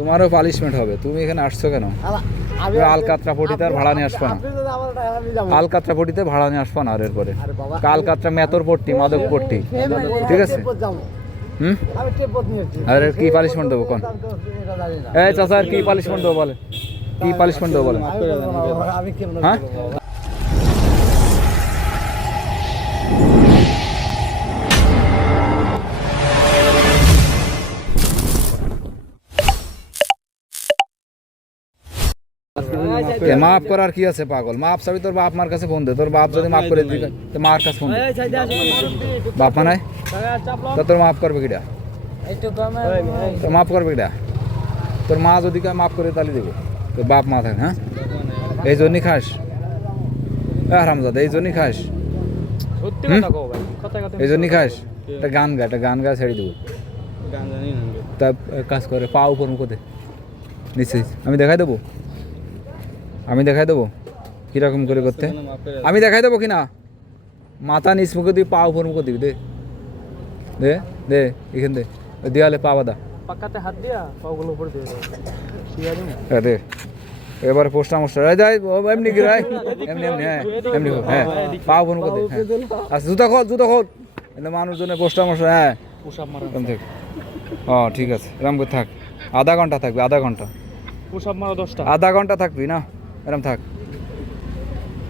তোমারও পানিশমেন্ট হবে। তুমি এখানে আসছো কেন? আলকাতরা পটিতে আর ভাড়া নিয়ে আসবো না। আলকাতরা পটিতে ভাড়া নিয়ে আসবো না আর এরপরে। কালকাতরা মেতর পট্টি, মাদক পট্টি, ঠিক আছে? আরে কি পানিশমেন্ট দেবো কোন? এই চাচা আর কি পানিশমেন্ট দেবো বলে? কি পানিশমেন্ট দেবো বলে? হ্যাঁ মাফ করার কি আছে পাগল? মাফ চাবি তোর বাপ মার কাছে ফোন দে। তোর বাপ যদি মাফ করে দিবে তো মার কাছে ফোন দে। বাপ মা নাই তো তোর মাফ করবে কিটা? তোর মাফ করবে কিটা? তোর মা যদি মাফ করে তাহলে দেবো। তোর বাপ মা থাকে। হ্যাঁ এই জন্যই খাস? হারামজাদা এই জন্যই খাস? এই জন্যই খাস? একটা গান গা ছেড়ে দেবো। তা কাজ করে পা উপর মুখে দে নিশ্চয়ই। আমি দেখাই দেবো, আমি দেখাই দেবো কীরকম করে করতে। আমি দেখাই দেবো কি না? মাথা নিচ মুখে দিবি, পা উপর মুখে দিবি। দে দে দে এখান দে দেওয়ালে পা বাঁধা। পাকাতে হাত দিয়া পাগুলো উপরে দিয়ে দে এবার পোস্টার মোস্টার যাই এমনি কি রায় এমনি এমনি। হ্যাঁ এমনি হ্যাঁ পা উপর মুখে দে। হ্যাঁ আচ্ছা জুতা খোল এলে মানুষজনের পোস্টার মোস্টার। হ্যাঁ এরকম থেকে ঠিক আছে এরকম করে থাক। আধা ঘন্টা থাকবি, আধা ঘন্টা। পুশআপ মারো 10টা। আধা ঘন্টা থাকবি না? এরকম থাক,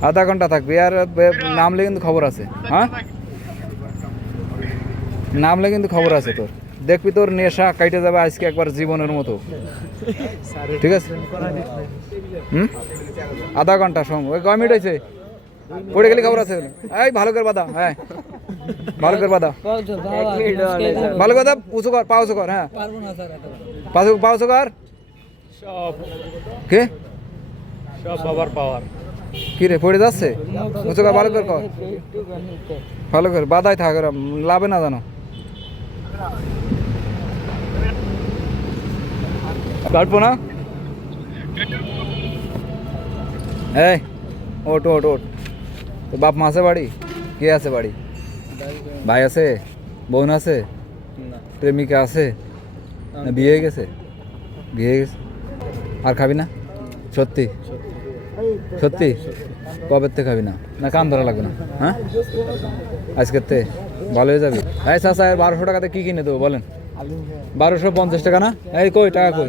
আধা ঘন্টা থাকবি। আর নামলে কিন্তু খবর আছে। হ্যাঁ নামলে কিন্তু খবর আছে তোর। দেখবি তোর নেশা কাইটে যাবে আজকে একবার জীবনের মতো, ঠিক আছে? আধা ঘন্টা সময়। ওই কয় মিনিট হয়েছে? পড়ে গেলে খবর আছে। এই ভালো করে বাঁধা। হ্যাঁ ভালো করে বাঁধা, ভালো কথা। উঁচু কর, পা উঁচু কর। হ্যাঁ পা উঁচু কর। সব কে সব বাবার পাওয়ার। কি রে পড়ে যাচ্ছে? উঁচু কর, ভালো করে কর, ভালো করে বাধাই থাক। লাভে না জানো কাটবো না। এই ওট ওট ওট। তো বাপ মা আছে বাড়ি? কে আছে বাড়ি? ভাই আছে, বোন আছে, প্রেমিকা আছে, না বিয়ে হয়ে গেছে? বিয়ে হয়ে গেছে। আর খাবি না? সত্যি সত্যি? কবে থেকে খাবি না? না কান ধরা লাগবে না? হ্যাঁ আজকের তে ভালো হয়ে যাবে। এই চাচা 1200 টাকাতে কি কিনে দেবো বলেন? 1250 টাকা না? এই কই টাকা কই?